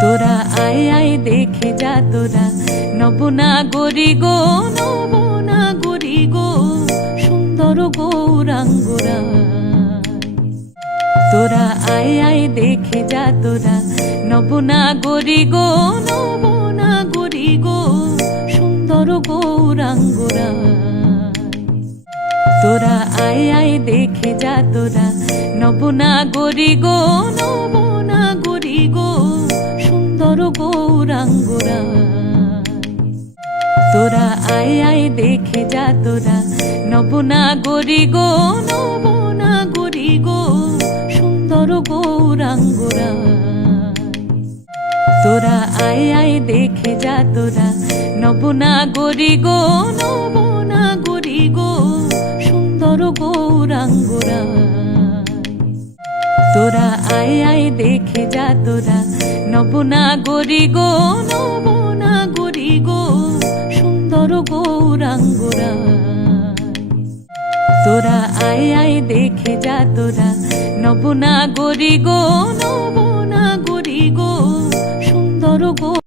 তোরা আয় আয় দেখে যা তোরা নবনাগরী গো, নবনাগরী গো, সুন্দর গৌরাঙ্গরা। তোরা আয় আয় দেখে যা তোরা নবনাগরী গো, নবনাগরী গো, সুন্দর গৌরাঙ্গরা। তোরা আয় আয় দেখে যা তোরা নবনাগরী গো, নবনাগরী গো, সুন্দর গৌরাঙ্গরা। তোরা আয় আয় দেখে যা তোরা নবনাগরী গো, নবনাগরী গো, সুন্দর গৌরাঙ্গরা। তোরা আয় আয় দেখে যা তোরা নবনাগরী গো, নবনাগরী গো, সুন্দর গৌরাঙ্গরা। তোরা আয় আয় দেখে যা তোরা নবনাগরী গো, নবনাগরী গো, সুন্দর গৌরাঙ্গরা। তোরা আয় আয় দেখে যা তোরা নবনাগরী গো, নবনাগরী গো, সুন্দর গো।